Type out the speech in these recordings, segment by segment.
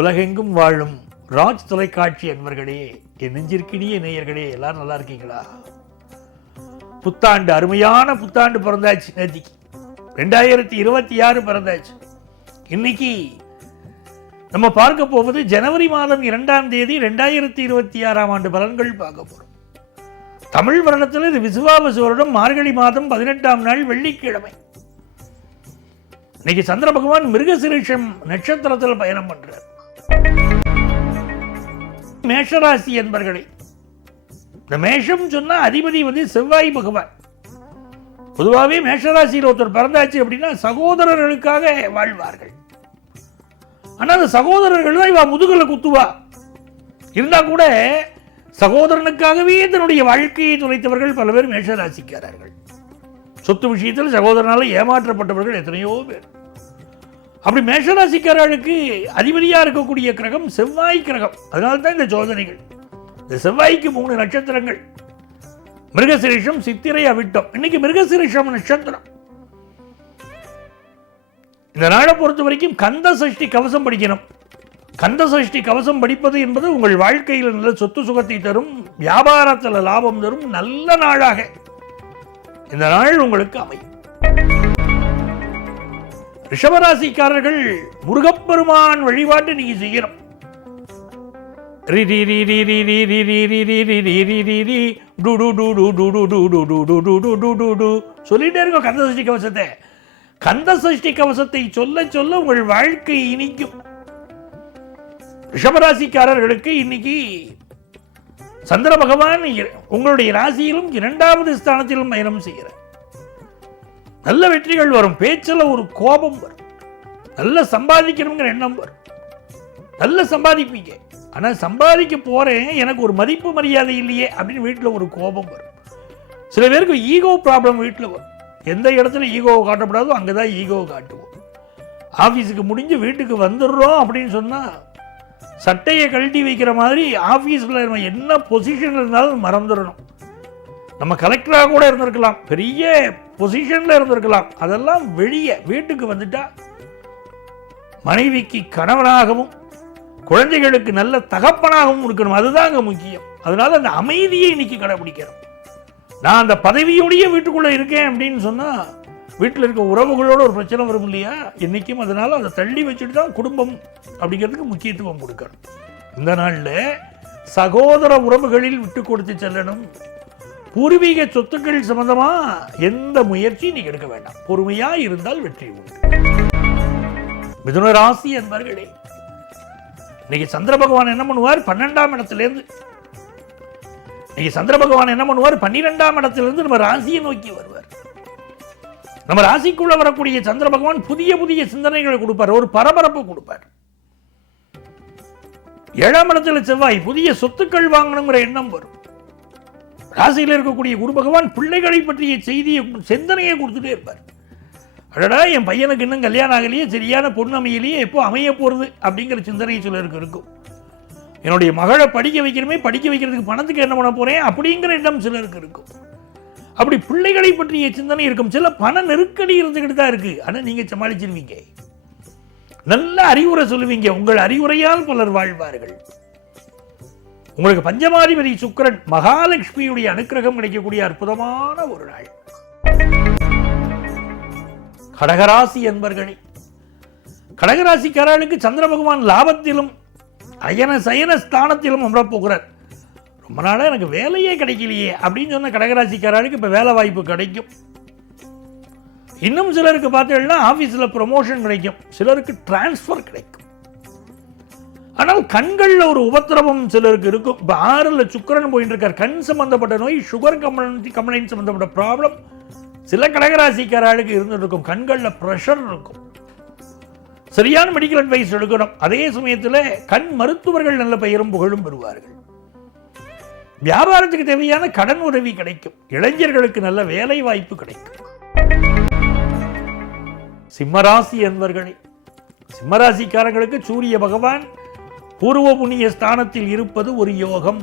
உலகெங்கும் வாழும் ராஜ் தொலைக்காட்சி அன்பர்களே, என் நெஞ்சிற்கினிய நேயர்களே, எல்லாரும் நல்லா இருக்கீங்களா? புத்தாண்டு, அருமையான புத்தாண்டு பிறந்தாச்சு. நேத்திக்கு 2026 பிறந்தாச்சு. இன்னைக்கு நம்ம பார்க்க போவது ஜனவரி மாதம் 2ஆம் தேதி 2026ஆம் ஆண்டு பலன்கள் பார்க்க போறோம். தமிழ் வருடத்தில் இது விசுவாவசு வருடம், மார்கழி மாதம் 18ஆம் நாள் வெள்ளிக்கிழமை. இன்னைக்கு சந்திர பகவான் மிருகசிரீஷம் நட்சத்திரத்தில் பயணம் பண்றார். மேஷராசி என்பர்களே, இந்த மேஷம் சொன்னா அதிபதி செவ்வாய் பகவான். பொதுவாகவே மேஷராசியில் ஒருத்தர் பிறந்தாச்சு அப்படின்னா சகோதரர்களுக்காக வாழ்வார்கள். ஆனா அந்த சகோதரர்கள் தான் இவ முதுகுல குத்துவா. இருந்தா கூட சகோதரனுக்காகவே தன்னுடைய வாழ்க்கையை துளைத்தவர்கள் பல பேர் மேஷராசிக்காரர்கள். சொத்து விஷயத்தில் சகோதரனால ஏமாற்றப்பட்டவர்கள் எத்தனையோ பேர். அப்படி மேஷராசிக்காரர்களுக்கு அதிபதியா இருக்கக்கூடிய கிரகம் செவ்வாய் கிரகம். அதனால்தான் இந்த சோதனைகள். இந்த செவ்வாய்க்கு 3 நட்சத்திரங்கள், மிருகசிரீஷம், சித்திரை, அவிட்டம். இன்னைக்கு மிருகசிரீஷம் நட்சத்திரம். இந்த நாளை பொறுத்த வரைக்கும் கந்த சஷ்டி கவசம் படிக்கணும். கந்த சஷ்டி கவசம் படிப்பது என்பது உங்கள் வாழ்க்கையில் நல்ல சொத்து சுகத்தை தரும், வியாபாரத்தில் லாபம் தரும் நல்ல நாளாக இந்த நாள் உங்களுக்கு அமையும். ரிஷபராசிக்காரர்கள் முருகப்பெருமான் வழிபாட்டு நீங்க செய்யணும். சொல்லிட்டே இருக்கும் கந்த சஷ்டி கவசத்தை. கந்த சஷ்டி கவசத்தை சொல்ல சொல்ல உங்கள் வாழ்க்கை இனிக்கும். ரிஷபராசிக்காரர்களுக்கு இன்னைக்கு சந்திர பகவான் உங்களுடைய ராசியிலும் 2வது ஸ்தானத்திலும் பயணம் செய்கிறார். நல்ல வெற்றிகள் வரும். பேச்சில் ஒரு கோபம் வரும். நல்ல சம்பாதிக்கணுங்கிற எண்ணம் வரும். நல்ல சம்பாதிப்பீங்க. ஆனால் சம்பாதிக்க போறேன், எனக்கு ஒரு மதிப்பு மரியாதை இல்லையே அப்படின்னு வீட்டில் ஒரு கோபம் வரும். சில பேருக்கு ஈகோ ப்ராப்ளம் வீட்டில் வரும். எந்த இடத்துல ஈகோவை காட்டப்படாதோ அங்கே தான் ஈகோவை காட்டுவோம். ஆஃபீஸுக்கு முடிஞ்சு வீட்டுக்கு வந்துடுறோம் அப்படின்னு சொன்னால் சட்டையை கழட்டி வைக்கிற மாதிரி ஆஃபீஸில் நம்ம என்ன பொசிஷனில் இருந்தாலும் மறந்துடணும். நம்ம கலெக்டராக கூட இருந்திருக்கலாம், பெரிய பொசிஷனில் இருந்திருக்கலாம். அதெல்லாம் வெளியே வீட்டுக்கு வந்துட்டா மனைவிக்கு கணவனாகவும் குழந்தைகளுக்கு நல்ல தகப்பனாகவும் இருக்கணும். அதுதான் அங்கே முக்கியம். அதனால அந்த அமைதியை இன்னைக்கு கடைபிடிக்கணும். நான் அந்த பதவியோடையே வீட்டுக்குள்ளே இருக்கேன் அப்படின்னு சொன்னால் வீட்டில் இருக்க உறவுகளோட ஒரு பிரச்சனை வரும் இல்லையா? இன்னைக்கும் அதனால அதை தள்ளி வச்சுட்டு தான் குடும்பம் அப்படிங்கிறதுக்கு முக்கியத்துவம் கொடுக்கணும். இந்த நாளில் சகோதர உறவுகளில் விட்டு கொடுத்து செல்லணும். பூர்வீக சொத்துக்கள் சம்பந்தமா எந்த முயற்சி நீங்க எடுக்க வேண்டாம். பொறுமையா இருந்தால் வெற்றி உண்டு. மிதுன ராசி என்பவர்களே, இன்னைக்கு சந்திர பகவான் என்ன பண்ணுவார்? 12ஆம் இடத்திலிருந்து இன்னைக்கு சந்திர பகவான் என்ன பண்ணுவார்? 12ஆம் இடத்திலிருந்து நம்ம ராசியை நோக்கி வருவார். நம்ம ராசிக்குள்ள வரக்கூடிய சந்திர பகவான் புதிய புதிய சிந்தனைகளை கொடுப்பார், ஒரு பரபரப்பு கொடுப்பார். 7ஆம் இடத்துல செவ்வாய், புதிய சொத்துக்கள் வாங்கணுங்கிற எண்ணம் வரும். ராசியில் இருக்கக்கூடிய குரு பகவான் பிள்ளைகளை பற்றிய செய்தியை, சிந்தனையை கொடுத்துட்டே இருப்பார். அடடா, என் பையனுக்கு இன்னும் கல்யாணம் ஆகலையே, சரியான பொண்ணு அமையலையே, எப்போ அமைய போறது அப்படிங்கிற சிந்தனை சிலருக்கு இருக்கும். என்னுடைய மகளை படிக்க வைக்கிறமே, படிக்க வைக்கிறதுக்கு பணத்துக்கு என்ன பண்ண போறேன் அப்படிங்கிற எண்ணம் சிலருக்கு இருக்கும். அப்படி பிள்ளைகளை பற்றிய சிந்தனை இருக்கும். சில பண நெருக்கடி இருந்துகிட்டு தான் இருக்கு. ஆனால் நீங்க சமாளிச்சிருவீங்க. நல்ல அறிவுரை சொல்லுவீங்க. உங்கள் அறிவுரையால் பலர் வாழ்வார்கள். உங்களுக்கு பஞ்சமாதிபதி சுக்கிரன், மகாலட்சுமியுடைய அனுக்கிரகம் கிடைக்கக்கூடிய அற்புதமான ஒரு நாள். கடகராசி என்பர்களே, கடகராசிக்காரர்களுக்கு சந்திர பகவான் லாபத்திலும் அயன சயன ஸ்தானத்திலும் அமரப்போகிறார். ரொம்ப நாளா எனக்கு வேலையே கிடைக்கலையே அப்படின்னு சொன்ன கடகராசிக்காரர்களுக்கு இப்ப வேலை வாய்ப்பு கிடைக்கும். இன்னும் சிலருக்கு பார்த்தீங்கன்னா ஆபீஸில் ப்ரமோஷன் கிடைக்கும், சிலருக்கு டிரான்ஸ்பர் கிடைக்கும். ஆனால் கண்களில் ஒரு உபத்திரவம் சிலருக்கு இருக்கும். இப்போ 6ல் சுக்கிரன் போயிட்டு இருக்கார். கண் சம்பந்தப்பட்ட நோய், சுகர் கம்ப்ளைண்ட் சம்பந்தப்பட்ட ப்ராப்ளம் சில கடகராசிக்காரர்களுக்கு இருந்துட்டு இருக்கும். கண்களில் ப்ரெஷர் இருக்கும். சரியான மெடிக்கல் அட்வைஸ் எடுக்கணும். அதே சமயத்தில் கண் மருத்துவர்கள் நல்ல பெயரும் புகழும் பெறுவார்கள். வியாபாரத்துக்கு தேவையான கடன் உதவி கிடைக்கும். இளைஞர்களுக்கு நல்ல வேலை வாய்ப்பு கிடைக்கும். சிம்மராசி என்பவர்களே, சிம்மராசிக்காரர்களுக்கு சூரிய பகவான் பூர்வ புண்ணிய ஸ்தானத்தில் இருப்பது ஒரு யோகம்.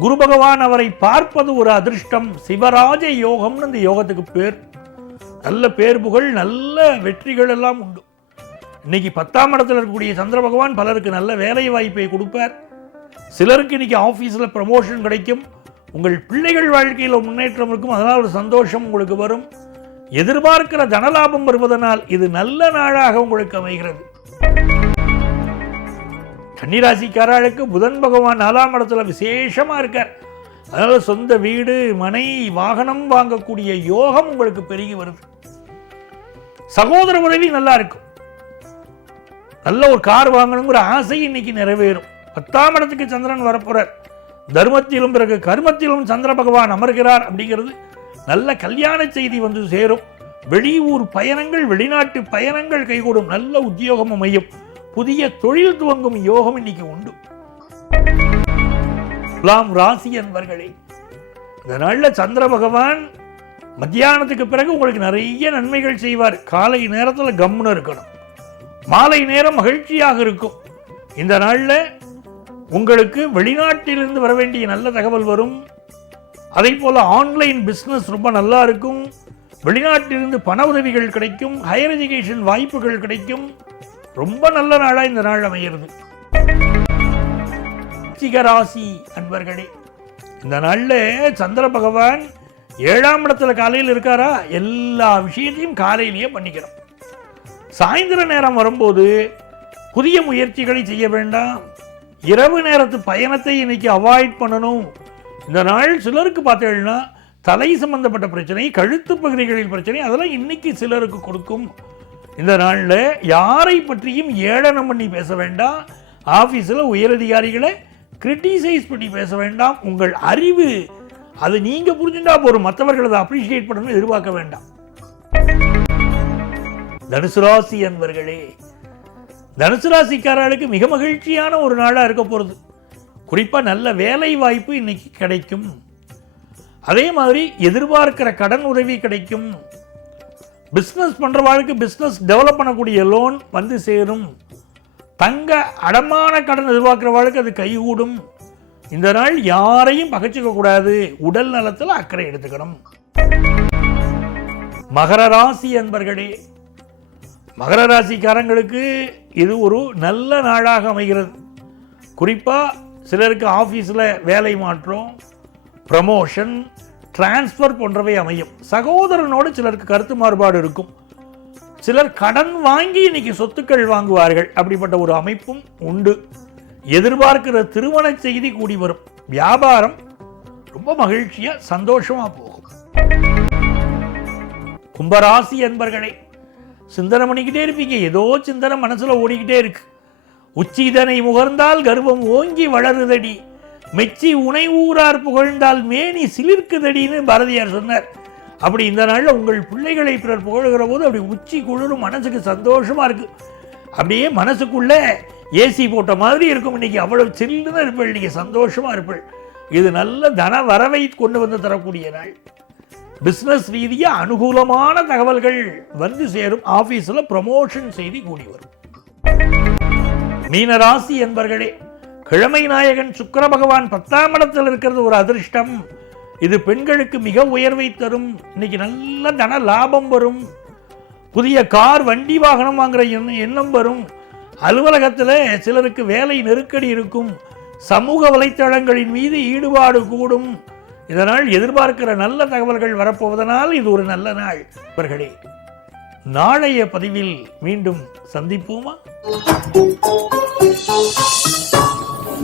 குரு பகவான் அவரை பார்ப்பது ஒரு அதிர்ஷ்டம். சிவராஜ யோகம்னு இந்த யோகத்துக்கு பேர். நல்ல பேர் புகழ், நல்ல வெற்றிகள் எல்லாம் உண்டு. இன்னைக்கு 10ஆம் இடத்துல இருக்கக்கூடிய சந்திர பகவான் பலருக்கு நல்ல வேலை வாய்ப்பை கொடுப்பார். சிலருக்கு இன்னைக்கு ஆஃபீஸில் ப்ரமோஷன் கிடைக்கும். உங்கள் பிள்ளைகள் வாழ்க்கையில் முன்னேற்றம் இருக்கும். அதனால் ஒரு சந்தோஷம் உங்களுக்கு வரும். எதிர்பார்க்கிற தனலாபம் வருவதனால் இது நல்ல நாளாக உங்களுக்கு அமைகிறது. கன்னிராசிக்காரர்களுக்கு புதன் பகவான் 4ஆம் இடத்துல விசேஷமாக இருக்கார். அதனால் சொந்த வீடு மனை வாகனம் வாங்கக்கூடிய யோகம் உங்களுக்கு பெருகி வருது. சகோதர உதவி நல்லா இருக்கும். நல்ல ஒரு கார் வாங்கணுங்கிற ஆசை இன்னைக்கு நிறைவேறும். 10ஆம் இடத்துக்கு சந்திரன் வரப்போறார். தர்மத்திலும் பிறகு கர்மத்திலும் சந்திர பகவான் அமர்கிறார். அப்படிங்கிறது நல்ல கல்யாண செய்தி வந்து சேரும். வெளியூர் பயணங்கள் வெளிநாட்டு பயணங்கள் கைகூடும். நல்ல உத்தியோகம் அமையும். புதிய தொழில் துவங்கும் யோகம் இன்னைக்கு உண்டு. துலாம் ராசி என்பர்களே, இந்த நாள்ல சந்திர பகவான் மத்தியானத்துக்கு பிறகு உங்களுக்கு நிறைய நன்மைகள் செய்வார். காலை நேரத்தில் கம்முன்னு இருக்கணும். மாலை நேரம் மகிழ்ச்சியாக இருக்கும். இந்த நாள்ல உங்களுக்கு வெளிநாட்டிலிருந்து வர வேண்டிய நல்ல தகவல் வரும். அதே போல ஆன்லைன் பிஸ்னஸ் ரொம்ப நல்லா இருக்கும். வெளிநாட்டிலிருந்து பண உதவிகள் கிடைக்கும். ஹையர் எஜுகேஷன் வாய்ப்புகள் கிடைக்கும். ரொம்ப நல்ல நாளா இந்த நாள் அமைகிறது. ராசி அன்பர்களே, இந்த நாள்ல சந்திர பகவான் 7ஆம் இடத்துல காலையில் இருக்காரா, எல்லா விஷயத்தையும் காலையிலேயே பண்ணிக்கிறோம். சாயந்தர நேரம் வரும்போது புதிய முயற்சிகளை செய்ய வேண்டாம். இரவு நேரத்து பயணத்தை இன்னைக்கு அவாய்ட் பண்ணணும். இந்த நாள் சிலருக்கு பார்த்தீங்கன்னா தலை சம்பந்தப்பட்ட பிரச்சனை, கழுத்து பகுதிகளில் பிரச்சனை, அதெல்லாம் இன்னைக்கு சிலருக்கு கொடுக்கும். இந்த நாளில் யாரை பற்றியும் ஏளனம் பண்ணி பேச வேண்டாம். ஆஃபீஸில் உயரதிகாரிகளை கிரிட்டிசைஸ் பண்ணி பேச வேண்டாம். உங்கள் அறிவு அது நீங்கள் புரிஞ்சுட்டா போதும். மற்றவர்கள் அதை அப்ரிஷியேட் பண்ணணும்னு எதிர்பார்க்க வேண்டாம். தனுசு ராசி அன்பர்களே, தனுசு ராசிக்காரர்களுக்கு மிக மகிழ்ச்சியான ஒரு நாளாக இருக்க போகிறது. குறிப்பாக நல்ல வேலை வாய்ப்பு இன்னைக்கு கிடைக்கும். அதே மாதிரி எதிர்பார்க்கிற கடன் உதவி கிடைக்கும். பிஸ்னஸ் பண்ணுறவாளுக்கு பிஸ்னஸ் டெவலப் பண்ணக்கூடிய லோன் வந்து சேரும். தங்க அடமான கடன் எதிர்பார்க்கிறவாளுக்கு அது கைகூடும். இந்த நாள் யாரையும் பகைச்சிக்க கூடாது. உடல் நலத்தில் அக்கறை எடுத்துக்கணும். மகர ராசி அன்பர்களே, மகர ராசிக்காரங்களுக்கு இது ஒரு நல்ல நாளாக அமைகிறது. குறிப்பாக சிலருக்கு ஆஃபீஸில் வேலை மாற்றம், ப்ரமோஷன், டிரான்ஸ்ஃபர் போன்றவை அமையும். சகோதரனோடு சிலருக்கு கருத்து மாறுபாடு இருக்கும். சிலர் கடன் வாங்கி இன்னைக்கு சொத்துக்கள் வாங்குவார்கள். அப்படிப்பட்ட ஒரு அமைப்பும் உண்டு. எதிர்பார்க்கிற திருமண செய்தி கூடி வரும். வியாபாரம் ரொம்ப மகிழ்ச்சியா சந்தோஷமா போகும். கும்பராசி அன்பர்களே, சிந்தனை பண்ணிக்கிட்டே இருப்பீங்க. ஏதோ சிந்தனை மனசுல ஓடிக்கிட்டே இருக்கு. உச்சிதனை முகர்ந்தால் கர்வம் ஓங்கி வளருதடி, மெச்சி உனை ஊரார் புகழ்ந்தால் மேனி சிலிர்க்குதடின்னு பாரதியார் சொன்னார். அப்படி இந்த நாளில் உங்கள் பிள்ளைகளை பிறர் புகழ்கிற போது அப்படி உச்சி குளிரும், மனசுக்கு சந்தோஷமா இருக்கு. அப்படியே மனசுக்குள்ள ஏசி போட்ட மாதிரி இருக்கும். இன்னைக்கு அவ்வளவு சில்லுன்னு இருப்பள், இன்னைக்கு சந்தோஷமா இருப்பள். இது நல்ல தன வரவை கொண்டு வந்து தரக்கூடிய நாள். பிஸ்னஸ் ரீதியாக அனுகூலமான தகவல்கள் வந்து சேரும். ஆஃபீஸில் ப்ரமோஷன் செய்தி கூடி வரும். மீனராசி என்பர்களே, கிழமை நாயகன் சுக்கிர பகவான் 10ஆம் இடத்தில் இருக்கிறது ஒரு அதிர்ஷ்டம். இது பெண்களுக்கு மிக உயர்வை தரும். இன்னைக்கு நல்ல தன லாபம் வரும். புதிய கார் வண்டி வாகனம் வாங்குற எண்ணம் வரும். அலுவலகத்தில் சிலருக்கு வேலை நெருக்கடி இருக்கும். சமூக வலைத்தளங்களின் மீது ஈடுபாடு கூடும். இதனால் எதிர்பார்க்கிற நல்ல தகவல்கள் வரப்போவதனால் இது ஒரு நல்ல நாள். இவர்களே, நாளைய பதிவில் மீண்டும் சந்திப்போமா?